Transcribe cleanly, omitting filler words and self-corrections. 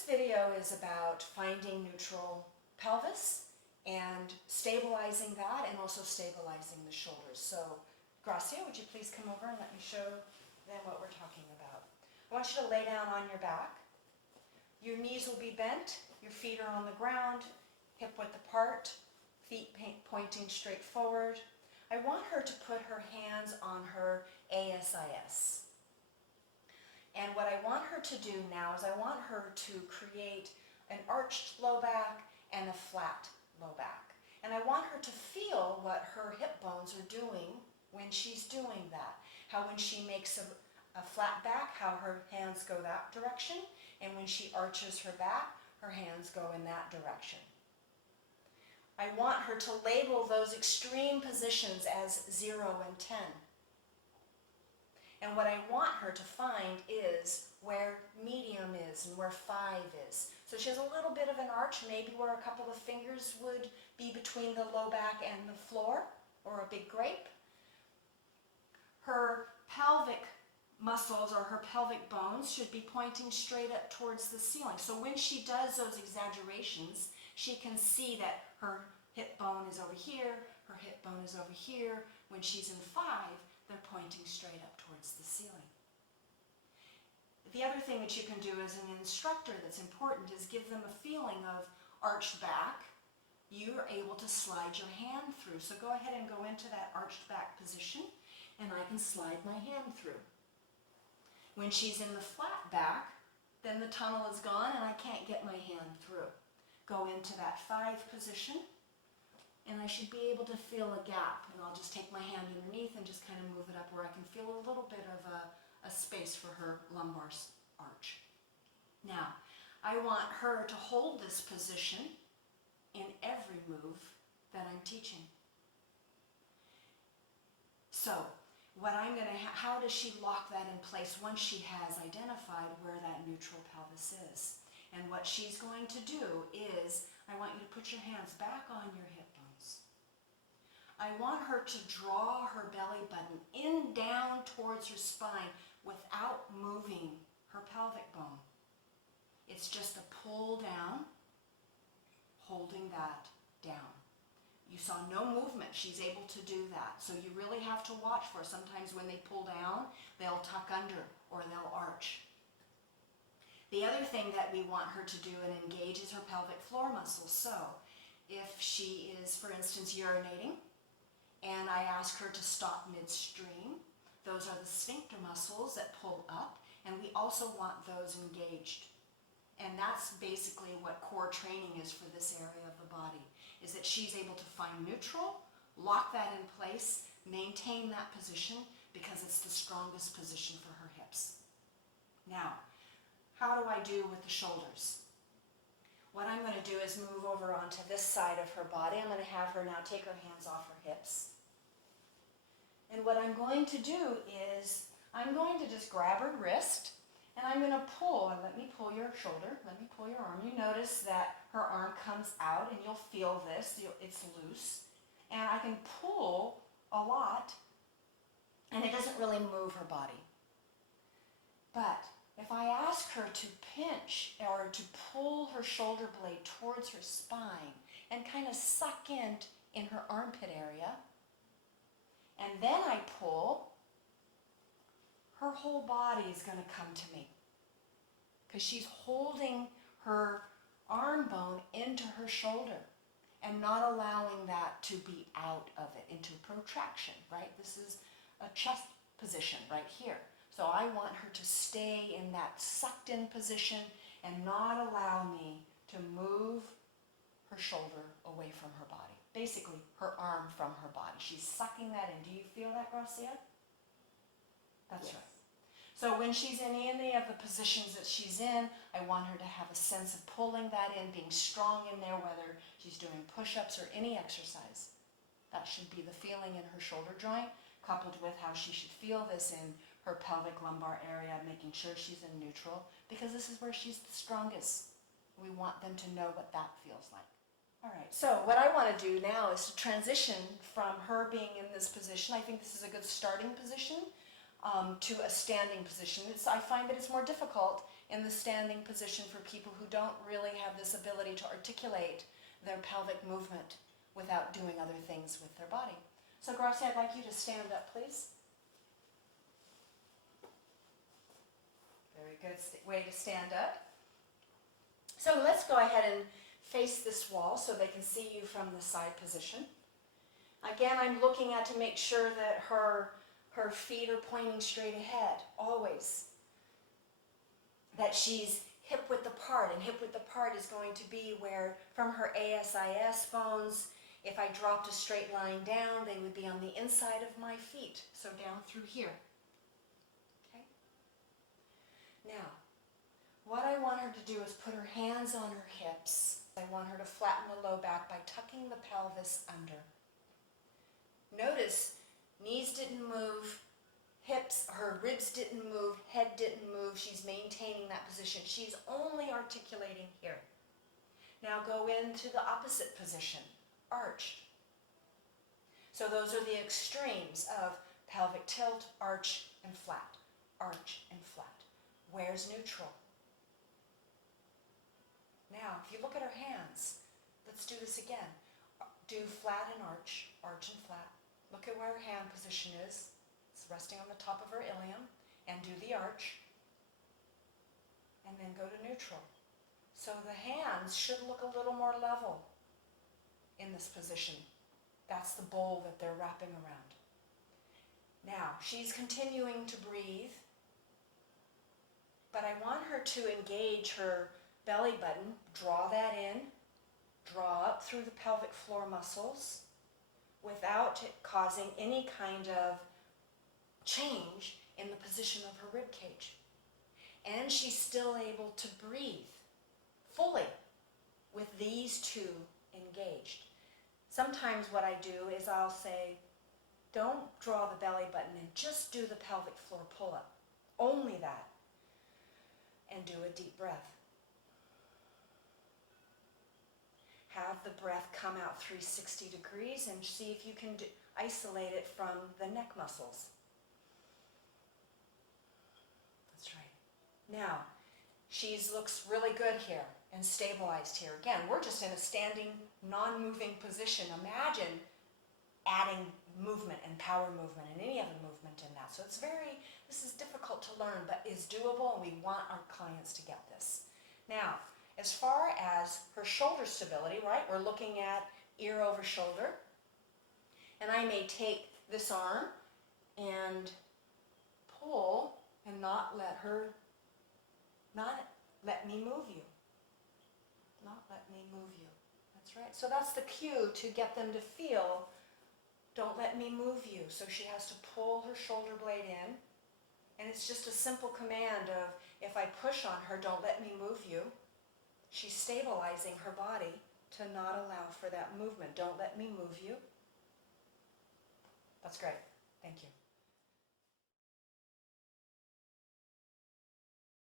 this video is about finding neutral pelvis and stabilizing that and also stabilizing the shoulders. So, Gracia, would you please come over and let me show them what we're talking about? I want you to lay down on your back. Your knees will be bent, your feet are on the ground, hip width apart, feet pointing straight forward. I want her to put her hands on her ASIS. And what I want her to do now is I want her to create an arched low back and a flat low back. And I want her to feel what her hip bones are doing when she's doing that. How when she makes a flat back, how her hands go that direction, and when she arches her back, her hands go in that direction. I want her to label those extreme positions as 0 and 10. And what I want her to find is where medium is and where 5 is. So she has a little bit of an arch, maybe where a couple of fingers would be between the low back and the floor, or a big grape. Her pelvic muscles or her pelvic bones should be pointing straight up towards the ceiling. So when she does those exaggerations, she can see that her hip bone is over here, her hip bone is over here. When she's in 5, they're pointing straight up towards the ceiling. The other thing that you can do as an instructor that's important is give them a feeling of arched back. You are able to slide your hand through. So go ahead and go into that arched back position, and I can slide my hand through. When she's in the flat back, then the tunnel is gone and I can't get my hand through. Go into that 5 position, and I should be able to feel a gap. And I'll just take my hand underneath and just kind of move it up where I can feel a little bit of a space for her lumbar arch. Now, I want her to hold this position in every move that I'm teaching. So, how does she lock that in place once she has identified where that neutral pelvis is? And what she's going to do is, I want you to put your hands back on your hip bones. I want her to draw her belly button in down towards her spine without moving her pelvic bone. It's just a pull down, holding that down. You saw no movement. She's able to do that. So you really have to watch for her. Sometimes when they pull down, they'll tuck under or they'll arch. The other thing that we want her to do and engage is her pelvic floor muscles. So if she is, for instance, urinating, and I ask her to stop midstream, those are the sphincter muscles that pull up, and we also want those engaged. And that's basically what core training is for this area of the body, is that she's able to find neutral, lock that in place, maintain that position, because it's the strongest position for her hips. Now, how do I do with the shoulders? What I'm going to do is move over onto this side of her body. I'm going to have her now take her hands off her hips. And what I'm going to do is, I'm going to just grab her wrist, and I'm going to pull, and let me pull your shoulder, let me pull your arm. You notice that her arm comes out, and you'll feel this, it's loose. And I can pull a lot, and it doesn't really move her body. But if I ask her to pinch or to pull her shoulder blade towards her spine and kind of suck in her armpit area, and then I pull, her whole body is going to come to me. Because she's holding her arm bone into her shoulder and not allowing that to be out of it, into protraction, right? This is a chest position right here. So I want her to stay in that sucked in position and not allow me to move her shoulder away from her body. Basically, her arm from her body. She's sucking that in. Do you feel that, Gracia? That's yes. Right. So when she's in any of the positions that she's in, I want her to have a sense of pulling that in, being strong in there, whether she's doing push-ups or any exercise. That should be the feeling in her shoulder joint, coupled with how she should feel this in her pelvic lumbar area, making sure she's in neutral, because this is where she's the strongest. We want them to know what that feels like. All right, so what I want to do now is to transition from her being in this position. I think this is a good starting position to a standing position. I find that it's more difficult in the standing position for people who don't really have this ability to articulate their pelvic movement without doing other things with their body. So Gracia, I'd like you to stand up, please. Very good way to stand up. So let's go ahead and face this wall so they can see you from the side position. Again, I'm looking at to make sure that her feet are pointing straight ahead, always. That she's hip width apart, and hip width apart is going to be where, from her ASIS bones, if I dropped a straight line down, they would be on the inside of my feet, so down through here. Okay? Now, what I want her to do is put her hands on her hips. I want her to flatten the low back by tucking the pelvis under. Notice, knees didn't move, hips, her ribs didn't move, head didn't move. She's maintaining that position. She's only articulating here. Now go into the opposite position, arched. So those are the extremes of pelvic tilt, arch, and flat. Arch and flat. Where's neutral? Now, if you look at her hands, let's do this again. Do flat and arch and flat. Look at where her hand position is. It's resting on the top of her ilium. And do the arch. And then go to neutral. So the hands should look a little more level in this position. That's the bowl that they're wrapping around. Now, she's continuing to breathe. But I want her to engage her belly button. Draw that in. Draw up through the pelvic floor muscles without it causing any kind of change in the position of her rib cage. And she's still able to breathe fully with these two engaged. Sometimes what I do is I'll say, don't draw the belly button in, just do the pelvic floor pull-up. Only that. And do a deep breath. Have the breath come out 360 degrees and see if you can isolate it from the neck muscles. That's right. Now, she looks really good here and stabilized here. Again, we're just in a standing, non-moving position. Imagine adding movement and power movement and any other movement in that. So this is difficult to learn, but is doable, and we want our clients to get this. Now, as far as her shoulder stability, right, we're looking at ear over shoulder. And I may take this arm and pull and not let me move you. Not let me move you. That's right. So that's the cue to get them to feel, don't let me move you. So she has to pull her shoulder blade in. And it's just a simple command of, if I push on her, don't let me move you. She's stabilizing her body to not allow for that movement. Don't let me move you. That's great. Thank you.